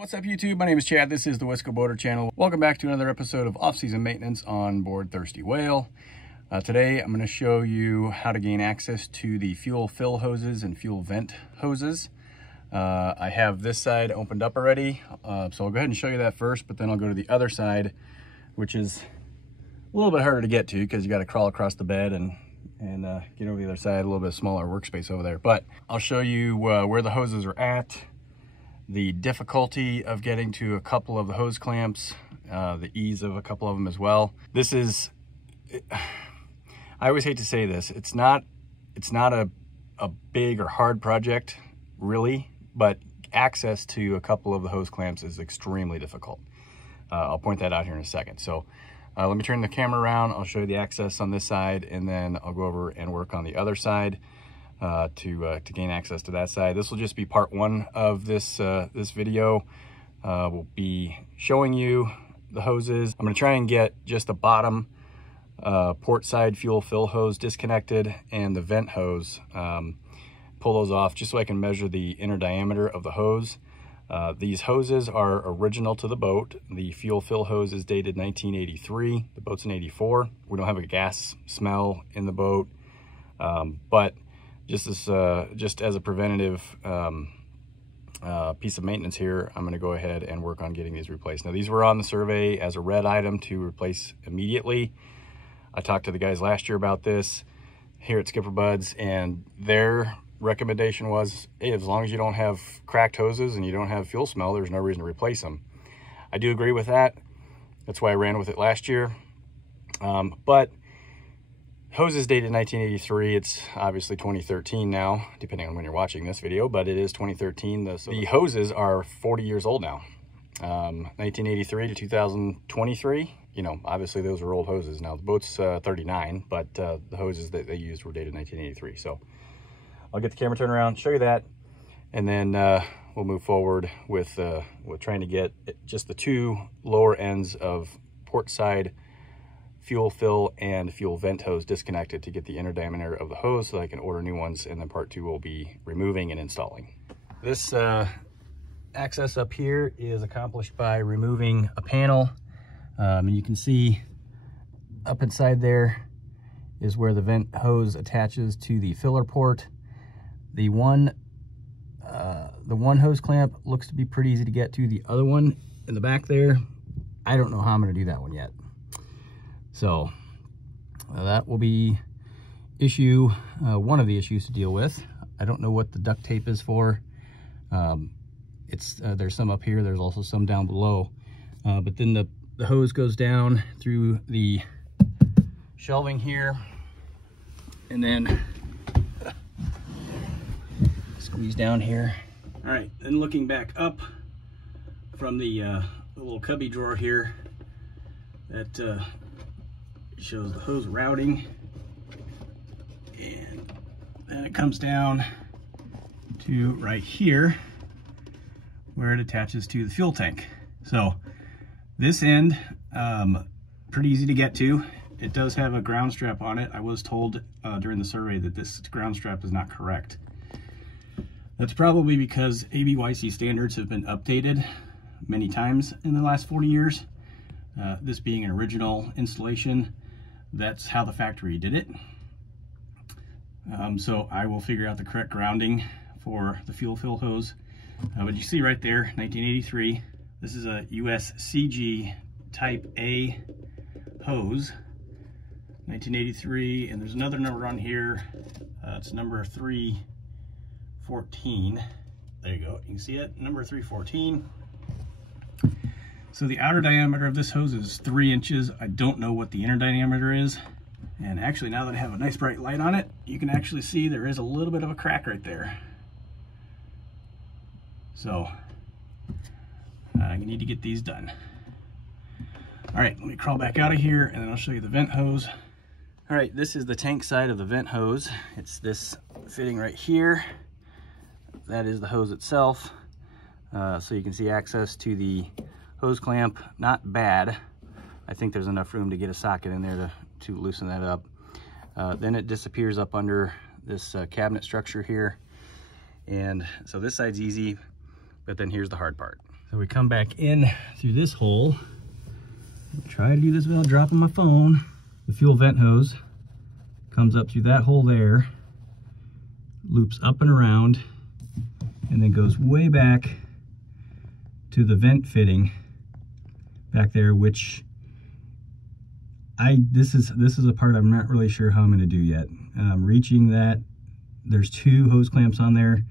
What's up YouTube? My name is Chad. This is the Wisco Boater channel. Welcome back to another episode of off-season maintenance on board Thirsty Whale. Today I'm going to show you how to gain access to the fuel fill hoses and fuel vent hoses. I have this side opened up already, so I'll go ahead and show you that first, but then I'll go to the other side, which is a little bit harder to get to because you got to crawl across the bed and get over the other side, a little bit smaller workspace over there. But I'll show you where the hoses are at, the difficulty of getting to a couple of the hose clamps, the ease of a couple of them as well. This is, I always hate to say this, it's not a big or hard project really, but access to a couple of the hose clamps is extremely difficult. I'll point that out here in a second. So let me turn the camera around. I'll show you the access on this side, and then I'll go over and work on the other side to gain access to that side. This will just be part one of this this video. We'll be showing you the hoses. I'm going to try and get just the bottom port side fuel fill hose disconnected and the vent hose. Pull those off just so I can measure the inner diameter of the hose. These hoses are original to the boat. The fuel fill hose is dated 1983. The boat's in 84. We don't have a gas smell in the boat, but just as a preventative piece of maintenance here, I'm going to go ahead and work on getting these replaced. Now, these were on the survey as a red item to replace immediately. I talked to the guys last year about this here at Skipper Bud's, and their recommendation was, hey, as long as you don't have cracked hoses and you don't have fuel smell, there's no reason to replace them. I do agree with that. That's why I ran with it last year. But hoses dated 1983. It's obviously 2013 now, depending on when you're watching this video, but it is 2013. The hoses are 40 years old now. 1983 to 2023. You know, obviously those are old hoses. Now the boat's 39, but the hoses that they used were dated 1983. So I'll get the camera turned around, show you that, and then we'll move forward with trying to get just the two lower ends of port side fuel fill and fuel vent hose disconnected to get the inner diameter of the hose so that I can order new ones, and then part two will be removing and installing. This access up here is accomplished by removing a panel. And you can see up inside there is where the vent hose attaches to the filler port. The one hose clamp looks to be pretty easy to get to. The other one in the back there, I don't know how I'm going to do that one yet. So that will be one of the issues to deal with. I don't know what the duct tape is for. There's some up here. There's also some down below. But then the hose goes down through the shelving here, and then squeeze down here. All right, then looking back up from the little cubby drawer here, that shows the hose routing, and then it comes down to right here where it attaches to the fuel tank. So this end, pretty easy to get to. It does have a ground strap on it. I was told during the survey that this ground strap is not correct. That's probably because ABYC standards have been updated many times in the last 40 years. This being an original installation, that's how the factory did it. So I will figure out the correct grounding for the fuel fill hose. But you see right there, 1983. This is a USCG type A hose, 1983, and there's another number on here. It's number 314. There you go, you can see it, number 314. So the outer diameter of this hose is 3 inches. I don't know what the inner diameter is. And actually, now that I have a nice bright light on it, you can actually see there is a little bit of a crack right there. So I need to get these done. All right, let me crawl back out of here, and then I'll show you the vent hose. All right, this is the tank side of the vent hose. It's this fitting right here. That is the hose itself. So you can see access to the hose clamp, not bad. I think there's enough room to get a socket in there to loosen that up. Then it disappears up under this cabinet structure here. And so this side's easy, but then here's the hard part. So we come back in through this hole. Try to do this without dropping my phone. The fuel vent hose comes up through that hole there, loops up and around, and then goes way back to the vent fitting back there, which this is a part I'm not really sure how I'm going to do yet. Reaching that, there's 2 hose clamps on there.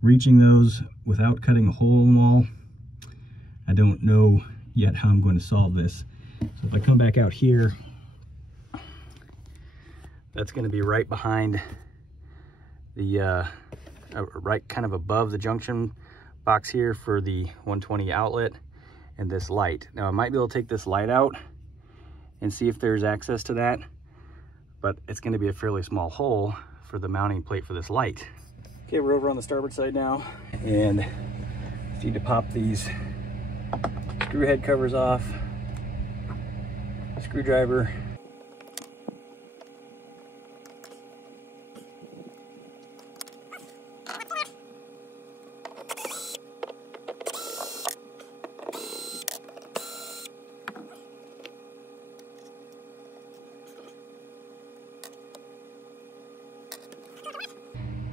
Reaching those without cutting a hole in the wall, I don't know yet how I'm going to solve this. So if I come back out here, that's going to be right behind the right kind of above the junction box here for the 120 outlet and this light. Now I might be able to take this light out and see if there's access to that, but it's going to be a fairly small hole for the mounting plate for this light. Okay, we're over on the starboard side now, and just need to pop these screw head covers off, screwdriver.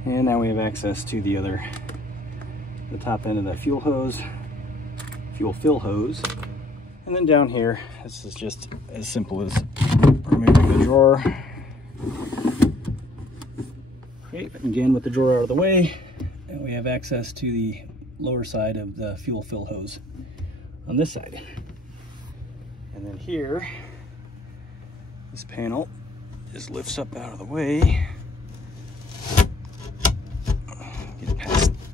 And now we have access to the top end of that fuel fill hose. And then down here, this is just as simple as removing the drawer. Okay, again with the drawer out of the way, and we have access to the lower side of the fuel fill hose on this side. And then here, this panel just lifts up out of the way.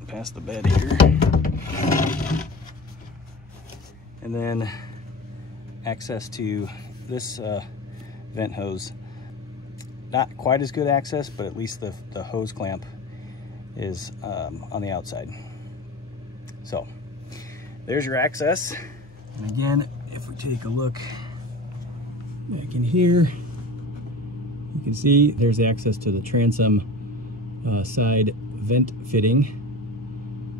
Past the bed here, and then access to this vent hose. Not quite as good access, but at least the hose clamp is on the outside. So there's your access. And again, if we take a look back in here, you can see there's the access to the transom side vent fitting.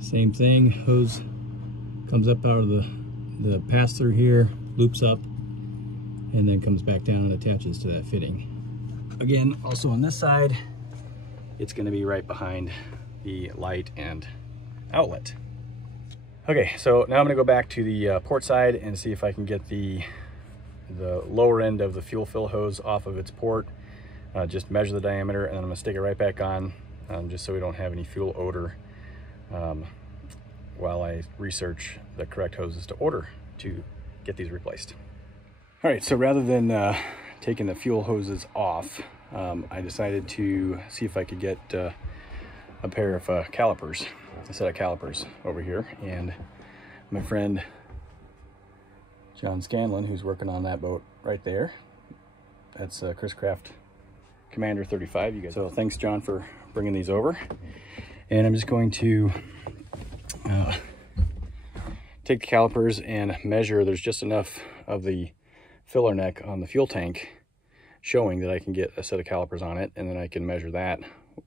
Same thing, hose comes up out of the pass-through here, loops up, and then comes back down and attaches to that fitting. Again, also on this side, it's going to be right behind the light and outlet. Okay, so now I'm going to go back to the port side and see if I can get the lower end of the fuel fill hose off of its port. Just measure the diameter, and then I'm going to stick it right back on, just so we don't have any fuel odor while I research the correct hoses to order to get these replaced. All right, so rather than taking the fuel hoses off, I decided to see if I could get a pair of calipers, a set of calipers over here. And my friend John Scanlon, who's working on that boat right there, that's Chris Craft Commander 35. You guys. So thanks, John, for bringing these over. And I'm just going to take the calipers and measure. There's just enough of the filler neck on the fuel tank showing that I can get a set of calipers on it, and then I can measure that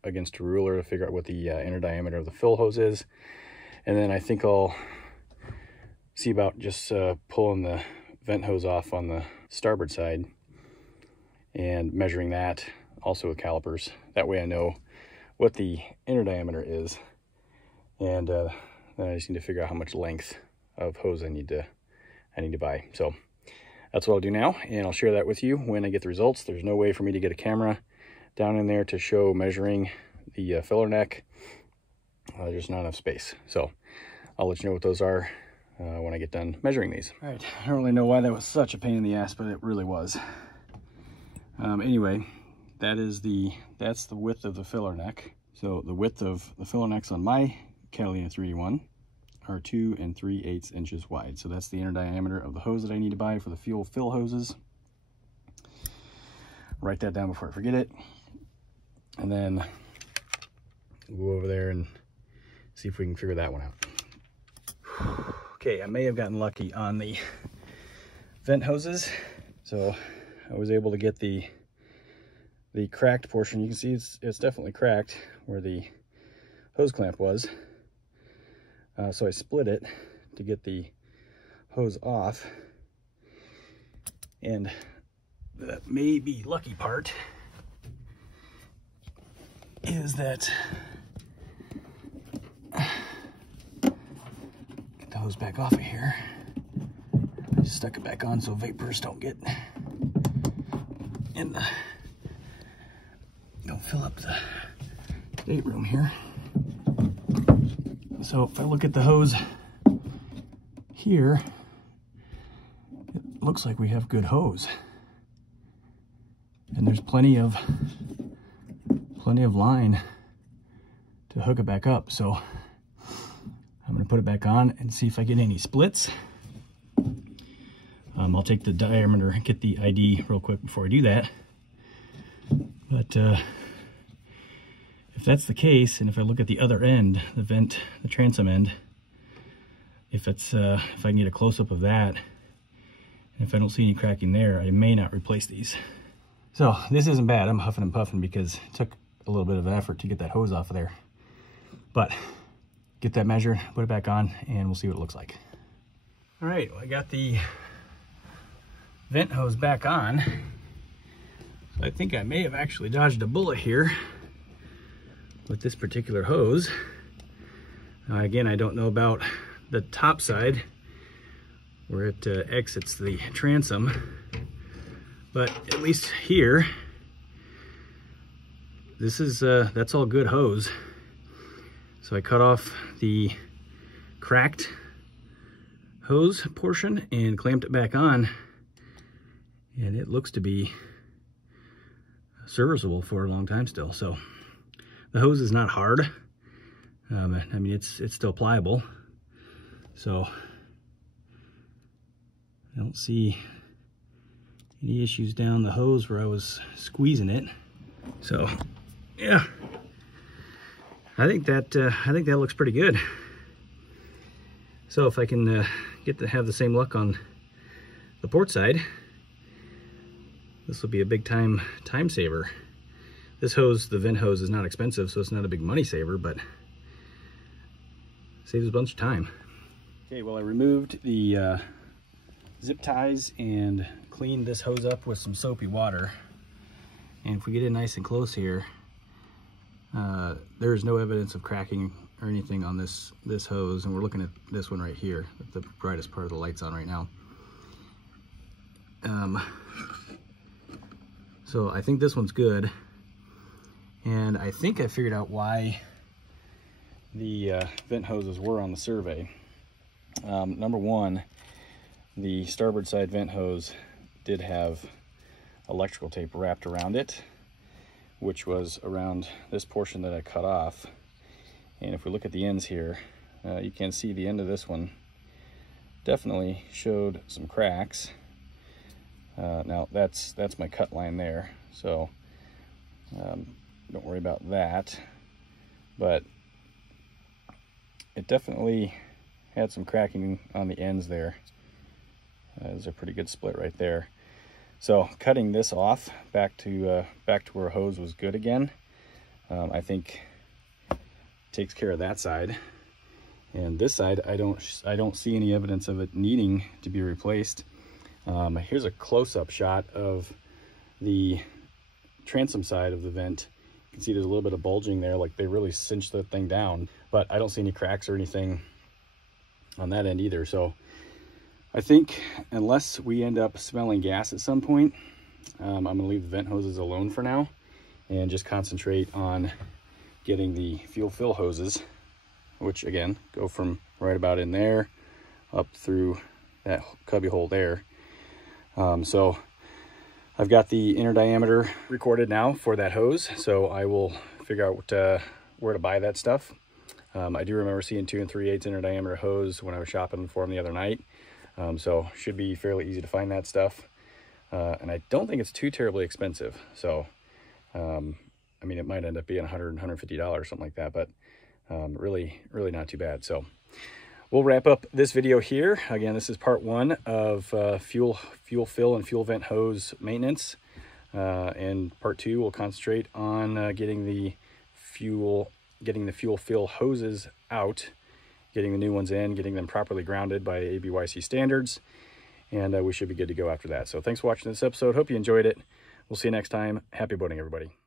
against a ruler to figure out what the inner diameter of the fill hose is. And then I think I'll see about just pulling the vent hose off on the starboard side and measuring that also with calipers. That way I know what the inner diameter is, and then I just need to figure out how much length of hose I need to buy. So that's what I'll do now, and I'll share that with you when I get the results. There's no way for me to get a camera down in there to show measuring the filler neck. There's not enough space, so I'll let you know what those are when I get done measuring these. All right, I don't really know why that was such a pain in the ass, but it really was. Anyway, that's the width of the filler neck. So the width of the filler necks on my Catalina 3D1 are 2 3/8 inches wide. So that's the inner diameter of the hose that I need to buy for the fuel fill hoses. Write that down before I forget it. And then we'll go over there and see if we can figure that one out. Okay, I may have gotten lucky on the vent hoses. So I was able to get the cracked portion. You can see it's definitely cracked where the hose clamp was. So I split it to get the hose off. And the maybe lucky part is that, get the hose back off of here. I just stuck it back on so vapors don't get in the, don't fill up the stateroom here. So if I look at the hose here, it looks like we have good hose. And there's plenty of line to hook it back up. So I'm gonna put it back on and see if I get any splits. I'll take the diameter and get the ID real quick before I do that. But if that's the case, and if I look at the other end, the vent, the transom end, if it's if I can get a close-up of that, and if I don't see any cracking there, I may not replace these. So this isn't bad. I'm huffing and puffing because it took a little bit of effort to get that hose off of there. But get that measured, put it back on, and we'll see what it looks like. All right, well, I got the vent hose back on. So I think I may have actually dodged a bullet here with this particular hose. Again, I don't know about the top side where it exits the transom, but at least here, this is that's all good hose. So I cut off the cracked hose portion and clamped it back on, and it looks to be serviceable for a long time still. So the hose is not hard. I mean, it's still pliable. So I don't see any issues down the hose where I was squeezing it. So yeah, I think that looks pretty good. So if I can get to have the same luck on the port side, this will be a big time saver. This hose, the vent hose, is not expensive, so it's not a big money saver, but saves a bunch of time. Okay, well, I removed the zip ties and cleaned this hose up with some soapy water. And if we get in nice and close here, there's no evidence of cracking or anything on this hose. And we're looking at this one right here, the brightest part of the light's on right now. So I think this one's good. And I think I figured out why the vent hoses were on the survey. Number one, the starboard side vent hose did have electrical tape wrapped around it, which was around this portion that I cut off. And if we look at the ends here, you can see the end of this one definitely showed some cracks. Now that's my cut line there, so don't worry about that. But it definitely had some cracking on the ends there. There's a pretty good split right there. So cutting this off back to where hose was good again, I think takes care of that side. And this side, I don't see any evidence of it needing to be replaced. Here's a close-up shot of the transom side of the vent. You can see there's a little bit of bulging there, like they really cinched the thing down, but I don't see any cracks or anything on that end either. So I think unless we end up smelling gas at some point, I'm gonna leave the vent hoses alone for now and just concentrate on getting the fuel fill hoses, which again, go from right about in there up through that cubby hole there. So I've got the inner diameter recorded now for that hose, so I will figure out where to buy that stuff. I do remember seeing 2 3/8 inner diameter hose when I was shopping for them the other night. So should be fairly easy to find that stuff. And I don't think it's too terribly expensive. So, I mean, it might end up being $100, $150, something like that, but really not too bad. So we'll wrap up this video here. Again, this is part 1 of fuel fill and fuel vent hose maintenance. And part 2 will concentrate on getting the fuel fill hoses out getting the new ones in, getting them properly grounded by ABYC standards, and we should be good to go after that. So thanks for watching this episode. Hope you enjoyed it. We'll see you next time. Happy boating, everybody.